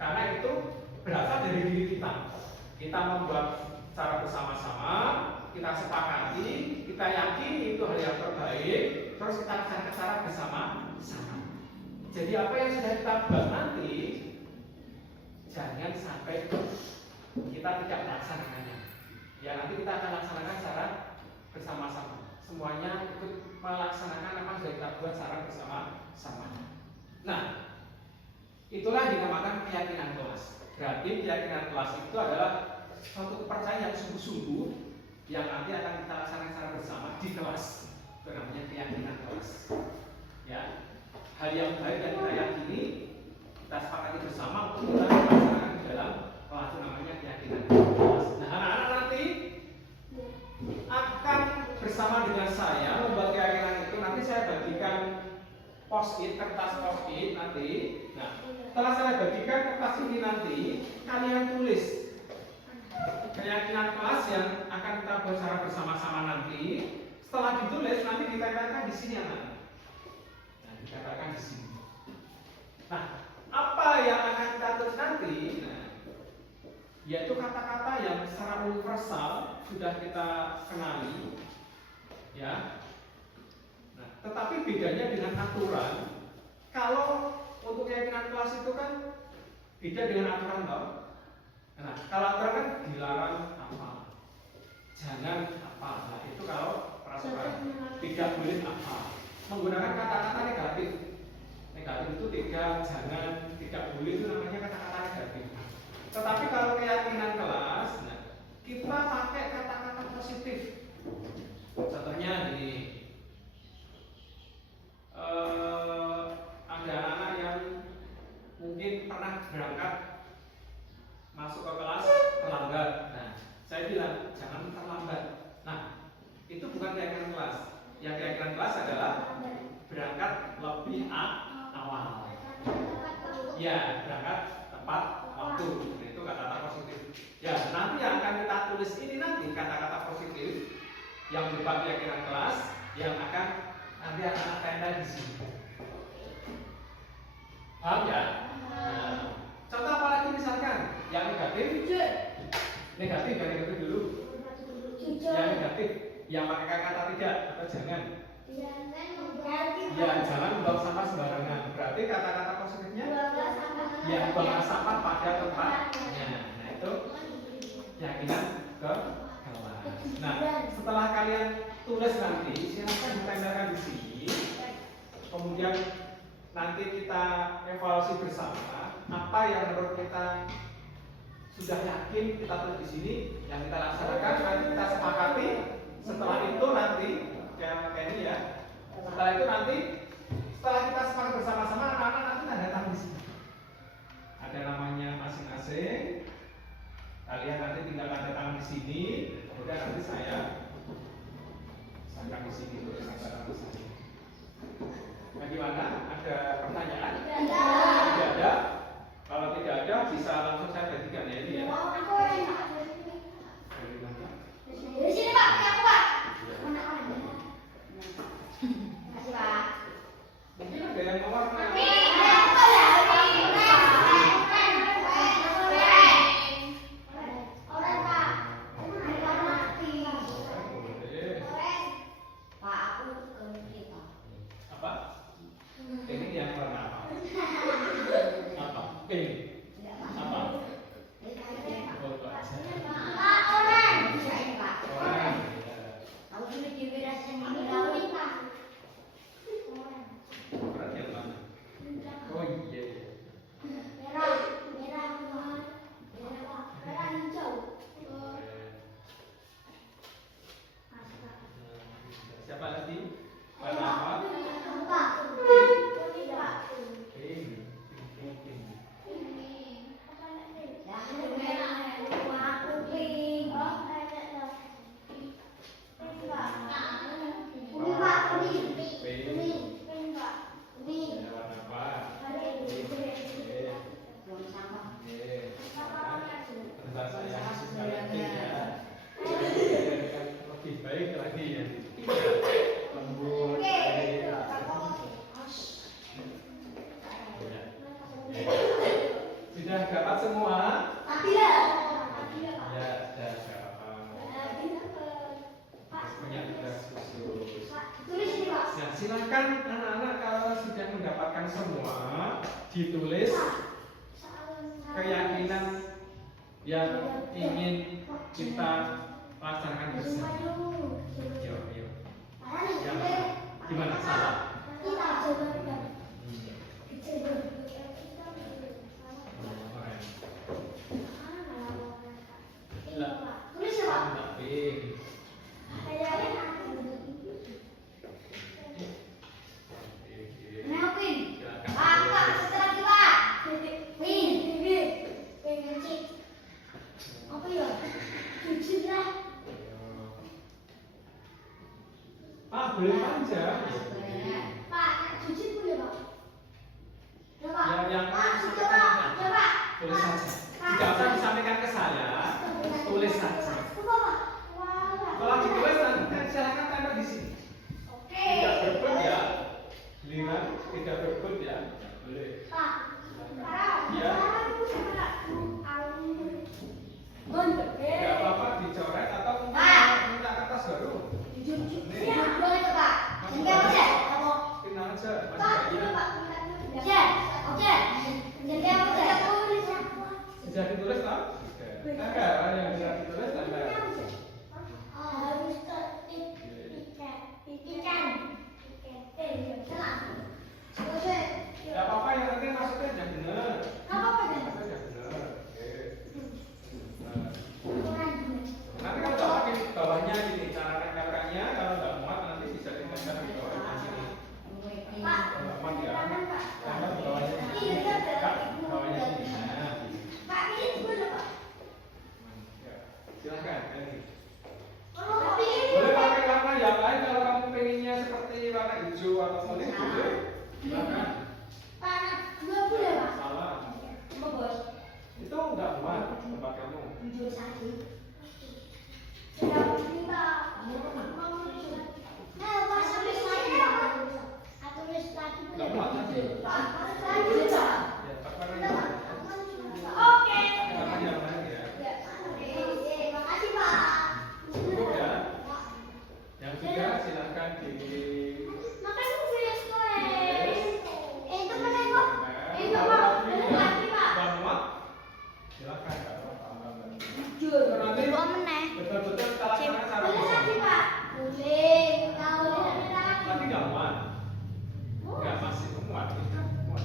karena itu berasal dari diri kita. Kita membuat secara bersama-sama, kita sepakati, kita yakini itu hal yang terbaik, terus kita laksanakan secara bersama-sama. Jadi apa yang sudah kita buat nanti jangan sampai kita tidak melaksanakannya. Ya nanti kita akan laksanakan secara bersama-sama. Semuanya ikut melaksanakan apa yang sudah kita buat secara bersama-sama. Nah, itulah dinamakan keyakinan kelas. Berarti keyakinan kelas itu adalah suatu kepercayaan yang sungguh-sungguh yang nanti akan kita laksanakan secara bersama di kelas. Itu namanya keyakinan kelas. Ya, hal yang baik yang kita yakini, kita sepakati bersama untuk kita laksanakan di dalam kelas, itu namanya keyakinan kelas. Nah, anak-anak nanti akan bersama dengan saya membuat keyakinan itu. Nanti saya bagikan post-it, kertas post-it nanti. Nah, setelah saya bagikan kertas ini nanti, kalian tulis keyakinan kelas yang akan kita buat secara bersama-sama nanti. Setelah ditulis nanti ditempelkan di sini anak. Nah, ditempelkan di sini. Nah, apa yang akan kita tulis nanti? Nah, yaitu kata-kata yang secara universal sudah kita kenali, ya. Nah, tetapi bedanya dengan aturan, kalau untuk keyakinan kelas itu kan Beda dengan aturan toh. Nah, kalau aturan kan dilarang apa, jangan apa. Nah, itu kalau peraturan tidak boleh apa. Menggunakan kata-kata negatif. Negatif itu jangan, tidak boleh itu namanya kata-kata negatif. Tetapi kalau keyakinan kelas, nah, kita pakai kata-kata positif. Contohnya gini, ada anak yang mungkin pernah berangkat masuk ke kelas terlambat. Nah, saya bilang jangan terlambat. Nah, itu bukan keyakinan kelas. Yang keyakinan kelas adalah berangkat lebih awal. Ya, berangkat tepat waktu. Nah, itu kata-kata positif. Ya, nanti yang akan kita tulis ini nanti kata-kata positif yang berupa keyakinan kelas yang akan nanti akan tanda di sini. Paham ya? Nah, contoh apa lagi misalkan yang negatif? Negatif, yang negatif dulu. Yang negatif, yang pakai kata tidak atau jangan. Ya, jangan buang sampah sembarangan. Berarti kata-kata positifnya ya buang sampah pada tempatnya. Nah, itu keyakinan ke kelas. Nah, setelah kalian tulis nanti, silakan ditandakan di sini. Kemudian nanti kita evaluasi bersama apa yang menurut kita sudah yakin kita tulis di sini, yang kita laksanakan nanti kita sepakati. Setelah itu nanti kayak ini ya. Setelah itu nanti setelah kita sepakat bersama-sama, anak-anak nanti tanda tangan di sini. Ada namanya masing-masing. Kalian nanti tinggal tanda tangan di sini. Kemudian nanti saya di sini tulis tanda tangan di sini. Bagaimana? Ada pertanyaan? Tidak ada. Kalau tidak ada, bisa langsung saya bagikan ya ini ya. Dari sini Pak, punya aku Pak. Makasih Pak. Mungkin ada yang mau warna. Ini yang warna apa? Apa? Pink. Apa? Oh, orang. Orang yang mana? Oh iya. Siapa lagi? Warna apa? Lebih baik lagi ya. Lembut. Sudah dapat semua? Ya, sudah dapat. Punya tugas khusus. Nah, silakan anak-anak kalau sudah mendapatkan semua, ditulis keyakinan yang ingin kita laksanakan bersama. Yuk. Yang gimana salah? Boleh panjang. Yang tulis saja. Tidak usah disampaikan ke saya, tulis saja. Kalau ditulis nanti silakan tanda di sini. Tidak berbut ya, lihat tidak berbut ya, boleh. Ya. Tidak apa-apa dicoret atau minta kertas baru. Pindah aja, masih banyak. Bisa ditulis tak? Tanggal kan yang bisa ditulis tanggal. Harus ikan. Salah. Ya apa-apa yang penting masuknya aja bener. Apa-apa deh. Masuknya aja bener. Kurang Nanti kalau nggak pakai bawahnya gini, cara nempelkannya kalau nggak muat nanti bisa ditempel di bawahnya sini. Pak, Kalau nggak muat ya, tangan Pak. tempel di bawahnya sini. Iya, Kak, bawahnya sini. Nah, gini. Pak, ini dulu Pak. Ya, silakan. Ini. Tapi ini Boleh pakai warna yang lain kalau kamu pengennya seperti warna hijau atau kuning boleh. Silakan. Pak, 20 Pak. Salah. Bos. Itu nggak muat tempat kamu. Jujur sakit. Sedang tiba. Nah, Pak, tulis lagi Pak. Tulis lagi. Nggak muat nanti. Pak, lagi Pak. Ya, pakai warna yang lain. Oke. Warna yang lain ya. Makasih Pak. Cukup ya. Yang tiga silakan di. Makasih punya sekolah. Itu mana Pak? Itu Kalau Pak. kamu ini Lagi Pak. nggak muat, silakan nggak apa-apa. Jujur. Nanti Dua meneh. betul-betul kita laksanakan secara Tulis bersama. lagi Pak. Tulis. Tahu Tapi nggak muat, nggak masih muat, itu muat.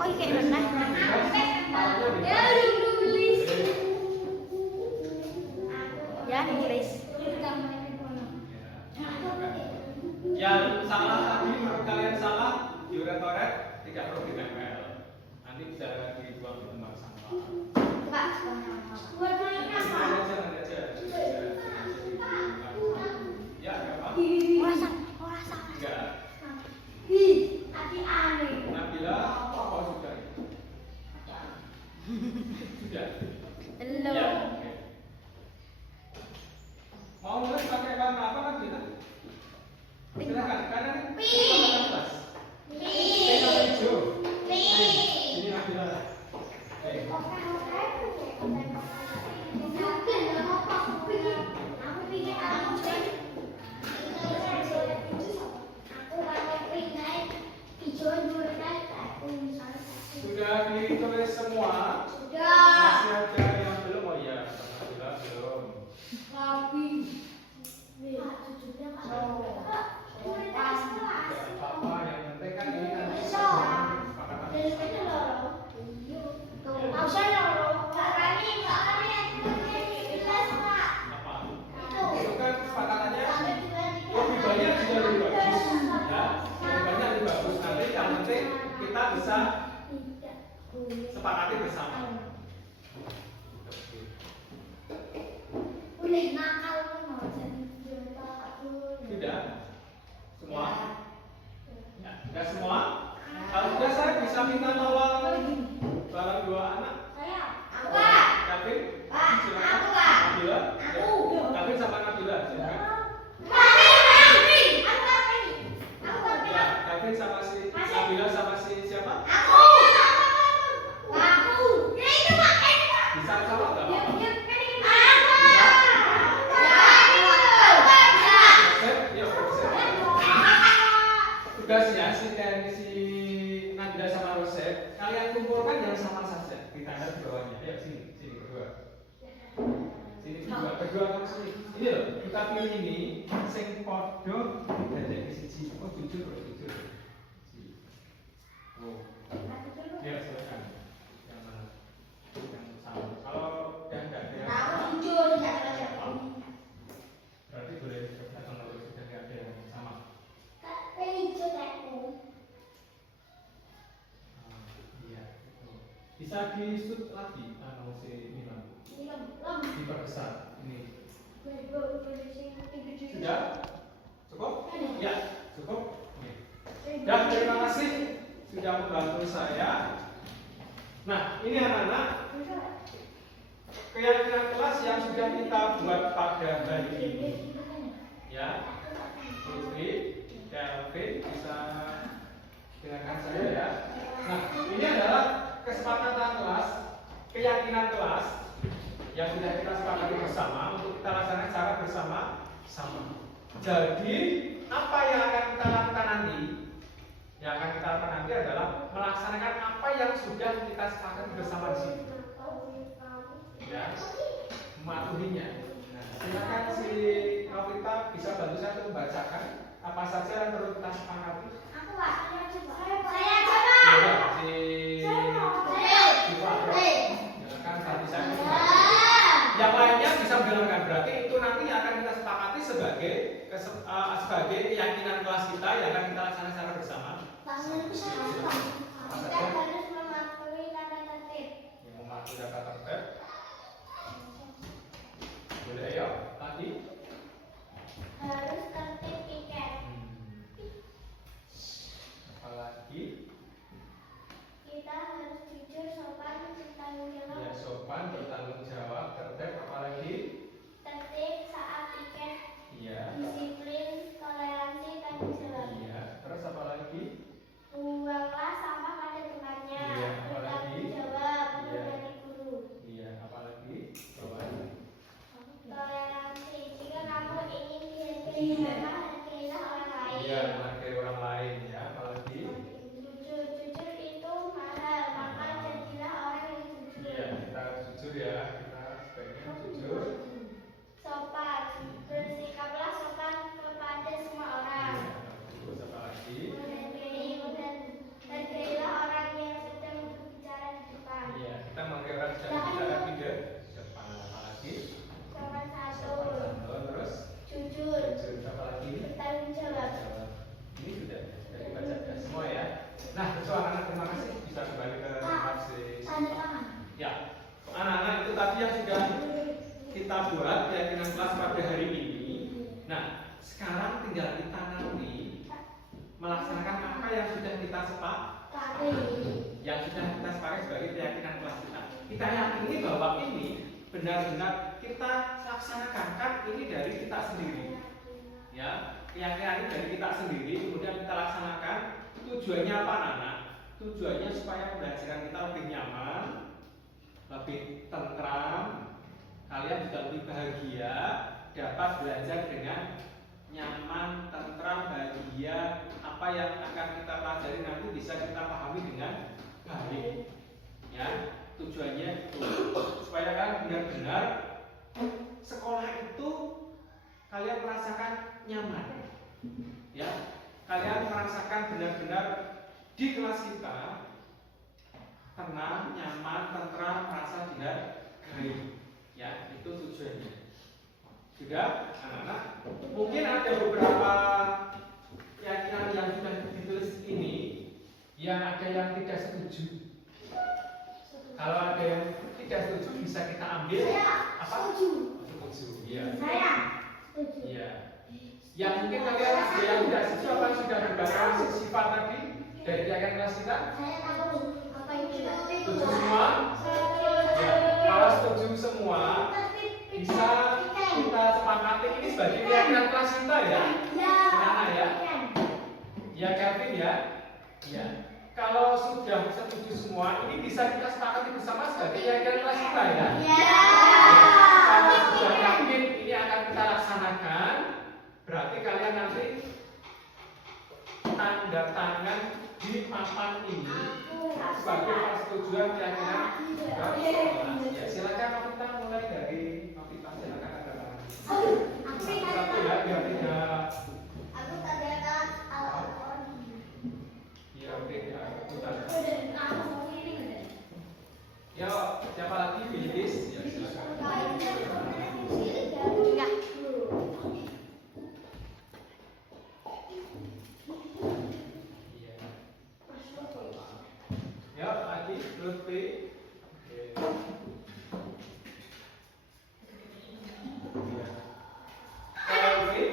Oh, kayak renang. Ya, nulis. Yang salah tadi menurut kalian salah diuret-uret, tidak perlu ditempel. Nanti bisa dibuang di tempat sampah. Pak, buat main apa? Nanti aja. Ya, nggak apa? Orasan, orasan. Enggak. Hati aneh. Nabila, oh sudah. Sudah. Hello. Ya, oke. Mau nulis pakai warna apa Nabila? Silakan, kanan. Kelas. Pink atau hijau? Ini Nabila. Oke. Sudah ditulis semua? Masih ada yang belum? Oh iya, Nabila belum. Tidak apa-apa, yang penting kan ini nanti kesepakatan bersama. Apa? Itu kan kesepakatannya lebih banyak juga lebih bagus. Ya, lebih banyak lebih bagus. Nanti yang penting kita bisa sepakati bersama. Sudah? Semua? Ya, sudah semua? Kalau sudah saya bisa minta tolong barang dua anak. Kevin? Silakan. Nabila? Ya. Kevin sama Nabila, silakan. Ya, Kevin sama si Nabila sama si siapa? Bisa sama nggak? Rosep? Ya, Rosep. Tugasnya si Nabila sama Rosep, kalian kumpulkan yang sama saja di tanda di bawahnya. Ya, sini berdua. Sini berdua kamu sini. Ini loh, kita pilih ini sing podo dari siji. Oh, jujur. Oh. Ya, silakan. Yang mana? Yang sama. Kalau yang enggak ada yang berarti boleh datang kalau sudah nggak ada yang sama. Iya, betul. Bisa di-shoot lagi si Milan. Diperbesar ini. Sudah? Cukup? Ya, cukup. Oke. Dan terima kasih sudah membantu saya. Nah, ini anak-anak keyakinan kelas yang sudah kita buat pada hari ini. Ya, Putri, Kelvin bisa dengarkan saya ya. Nah, ini adalah kesepakatan kelas, keyakinan kelas yang sudah kita sepakati bersama untuk kita laksanakan secara bersama-sama. Jadi, apa Yang akan kita lakukan nanti adalah melaksanakan apa yang sudah kita sepakati bersama di sini. Ya, mematuhinya. Nah, silakan si Novita bisa bantu saya untuk membacakan apa saja yang perlu kita sepakati. Aku Pak. Saya coba. Ya, silakan bantu saya. Yang lainnya bisa menjalankan. Berarti itu nanti akan kita sepakati sebagai keyakinan kelas kita yang akan kita laksanakan secara bersama. Kita harus mematuhi tata tertib. Yang mematuhi tata tertib. Boleh ya, lagi. Harus tertib tiket. Apalagi? Kita harus jujur, sopan, bertanggung jawab. Ya, sopan, bertanggung jawab, tertib, apalagi? Tertib saat tiket. Iya. Disiplin, toleransi, tanggung jawab. Iya. Terus apalagi? Buanglah sampah pada tempatnya. Iya, apalagi? Bertanggung jawab, Iya. menghormati guru. Iya, apalagi? Toleransi. Jika kamu ingin dihargai, maka hargailah orang lain. Iya, menghargai orang lain ya, apalagi? Jujur itu mahal, maka jadilah orang yang jujur. Iya, kita jujur ya, kita sebaiknya jujur. Sopan, bersikaplah sopan kepada semua orang. Iya, terus apalagi? Hargailah orang yang sedang berbicara di depan. Iya, kita menghargai orang yang bicara di depan, apalagi? Sopan Sopan santun, santun, terus? jujur, Jujur, apalagi? bertanggung jawab. Ini sudah dibaca semua ya. Nah, itu anak-anak terima kasih bisa kembali ke tempat ya. Anak-anak itu tadi yang sudah kita buat keyakinan kelas pada hari ini. Nah, sekarang tinggal kita nanti melaksanakan apa yang sudah kita sepakati, yang sudah kita sepakati sebagai keyakinan kelas kita. Kita yakini bahwa ini benar-benar kita laksanakan, kan ini dari kita sendiri. Ya, keyakinan ini dari kita sendiri, kemudian kita laksanakan. Tujuannya apa, anak? Tujuannya supaya pembelajaran kita lebih nyaman, lebih tentram, kalian juga lebih bahagia, dapat belajar dengan nyaman, tentram, bahagia. Apa yang akan kita pelajari nanti bisa kita pahami dengan baik. Ya, tujuannya itu supaya kalian benar-benar sekolah itu kalian merasakan nyaman. Ya, kalian merasakan benar-benar di kelas kita tenang, nyaman, tentram, merasa dihargai. Ya, itu tujuannya. Sudah, anak-anak. Mungkin ada beberapa keyakinan yang sudah ditulis ini, yang ada yang tidak setuju. Kalau ada yang tidak setuju bisa kita ambil. Apa? Setuju. Iya. Saya setuju. Iya. Yang mungkin kalian ada yang tidak setuju apa yang sudah dibahas sifat tadi dari keyakinan kelas kita? Saya tahu apa itu tertib. Setuju semua? Ya. Kalau setuju semua, bisa kita sepakati ini sebagai keyakinan kelas kita ya. Mana ya? Ya, Kevin ya. Ya. Kalau sudah setuju semua, ini bisa kita sepakati bersama sebagai keyakinan kelas kita ya. Kalau sudah yakin ini akan kita laksanakan, berarti kalian nanti tanda tangan di papan ini sebagai persetujuan keyakinan kelas. Ya, silakan Novita mulai dari Novita, silakan ada tangan. Satu ya, biar tidak. Aku tandakan Ya, oke ya. Ya, siapa lagi? Bilis. Ya, silakan. Iya. Ya, lagi Lutfi. Oke.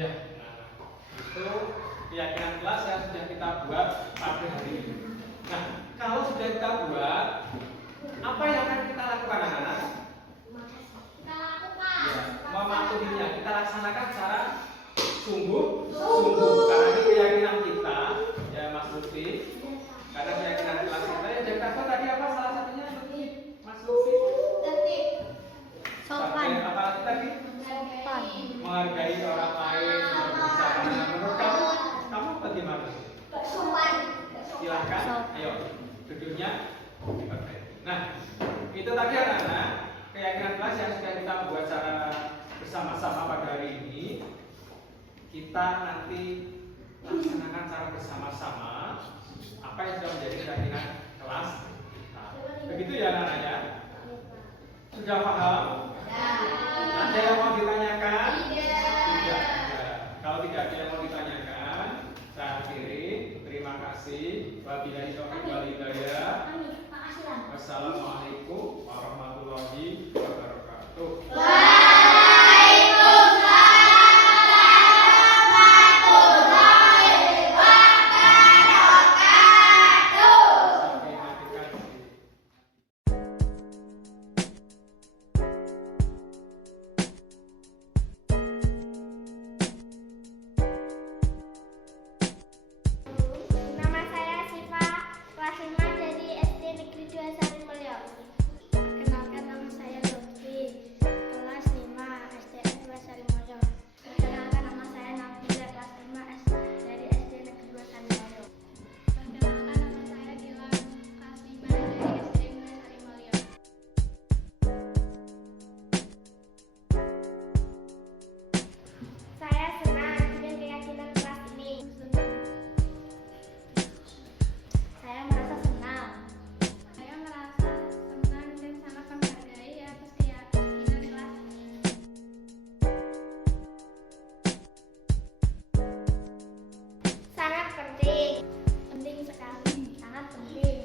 Ya, nah, itu keyakinan kelas yang sudah kita buat pada hari ini. Nah, kalau sudah kita buat, apa yang akan kita lakukan anak-anak? Ya, mematuhinya. Kita laksanakan secara sungguh-sungguh. Karena ini keyakinan kita, ya Mas Lutfi. Karena keyakinan kelas kita yang jadi takut tadi apa salah satunya? Mas Lutfi. Sopan. Apa lagi tadi? Sopan. Menghargai orang lain, berusaha. Menurut kamu bagaimana? Silahkan, ayo duduknya. Nah, itu tadi anak-anak keyakinan kelas yang sudah kita buat secara bersama-sama pada hari ini. Kita nanti laksanakan secara bersama-sama apa yang sudah menjadi keyakinan kelas. Nah, begitu ya anak-anak ya? Sudah paham? Ada yang mau ditanyakan? Tidak. Kalau tidak ada yang mau ditanyakan, saya akhiri. Terima kasih. Wabillahi taufiq wal hidayah. Wassalamualaikum warahmatullahi wabarakatuh. Nama saya Siva, kelas 5 dari SD Negeri 2 Sarimulyo. Perkenalkan, nama saya Lutfi, kelas 5 SDN 2 Sarimulyo. Perkenalkan, nama saya Nabila, kelas 5 dari SD Negeri 2 Sarimulyo. Perkenalkan, nama saya Gilang, kelas 5 dari SD 2 Sarimulyo. Saya senang dengan keyakinan kelas ini. Saya merasa senang. Saya merasa senang dan sangat menghargai atas keyakinan kelas ini. Sangat penting sekali, sangat penting.